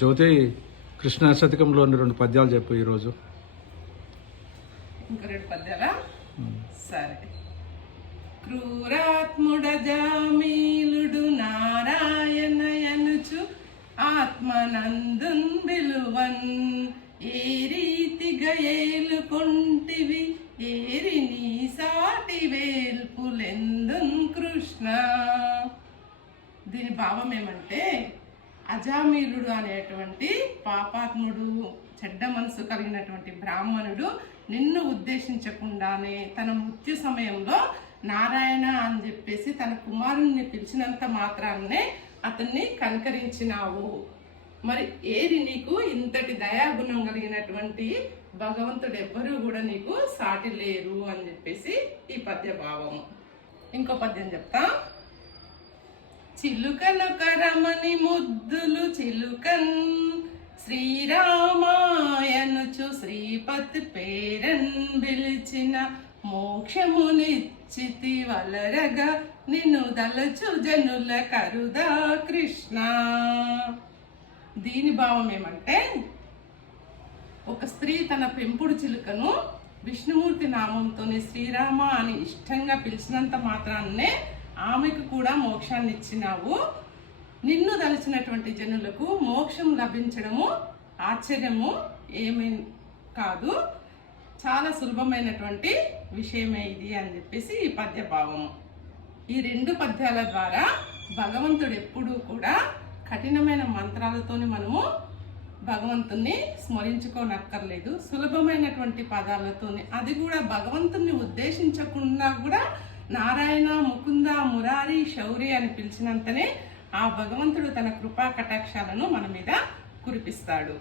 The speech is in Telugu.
జ్యోతి కృష్ణ శతకంలోని 2 పద్యాలు చెప్పు ఈరోజు. ఇంకా 2 పద్యాలా? సరే. క్రూరాత్ముడ జామీలుడు నారాయణయనుచు ఆత్మనందున్ విలువన్ ఏ రీతిగా ఏలుకొంటివి ఏరి నీ సాటి వేల్పులెందున్ కృష్ణ. దీని భావం ఏమంటే, అజామీలుడు అనేటువంటి పాపాత్ముడు, చెడ్డ మనసు కలిగినటువంటి బ్రాహ్మణుడు నిన్ను ఉద్దేశించకుండానే తన మృత్యు సమయంలో నారాయణ అని చెప్పేసి తన కుమారుణ్ణి పిలిచినంత మాత్రాన్నే అతన్ని కనికరించినావు. మరి ఏది నీకు ఇంతటి దయాగుణం కలిగినటువంటి భగవంతుడు ఎవ్వరూ కూడా నీకు సాటి లేరు అని చెప్పేసి ఈ పద్య భావం. ఇంకో పద్యం చెప్తా. చిలుకలొక రమణి ముద్దులు చిలుకన్ శ్రీరామాయనుచు శ్రీపతి పేరన్ పిలిచిన మోక్షమునిచ్చితి వలరగా నిన్ను దలచు జనుల కరుదా కృష్ణ. దీని భావం ఏమంటే, ఒక స్త్రీ తన పెంపుడు చిలుకను విష్ణుమూర్తి నామంతోని శ్రీరామ అని ఇష్టంగా పిలిచినంత మాత్రాన్నే ఆమెకు కూడా మోక్షాన్ని ఇచ్చినావు. నిన్ను దలిచినటువంటి జనులకు మోక్షం లభించడము ఆశ్చర్యము ఏమీ కాదు, చాలా సులభమైనటువంటి విషయమే ఇది అని చెప్పేసి ఈ పద్య భావము. ఈ 2 పద్యాల ద్వారా భగవంతుడు ఎప్పుడూ కూడా కఠినమైన మంత్రాలతోని మనము భగవంతుణ్ణి స్మరించుకోనక్కర్లేదు. సులభమైనటువంటి పదాలతోని, అది కూడా భగవంతుణ్ణి ఉద్దేశించకుండా కూడా నారాయణ, ముకుంద, మురారి, శౌరి అని పిలిచినంతనే ఆ భగవంతుడు తన కృపా కటాక్షాలను మన మీద కురిపిస్తాడు.